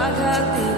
I got the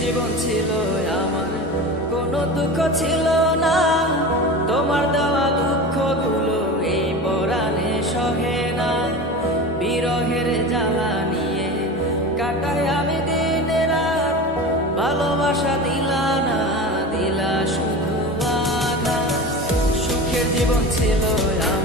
জীবন ছিল আমার কোনো দুঃখ ছিল না। তোমার দেওয়া দুঃখগুলো এই পরাণে সহে না। বিরহের জ্বালা নিয়ে কাটায় আমি দিন রাত। ভালোবাসা দিলা না, দিলা শুধু বাধা। সুখের জীবন ছিল আমার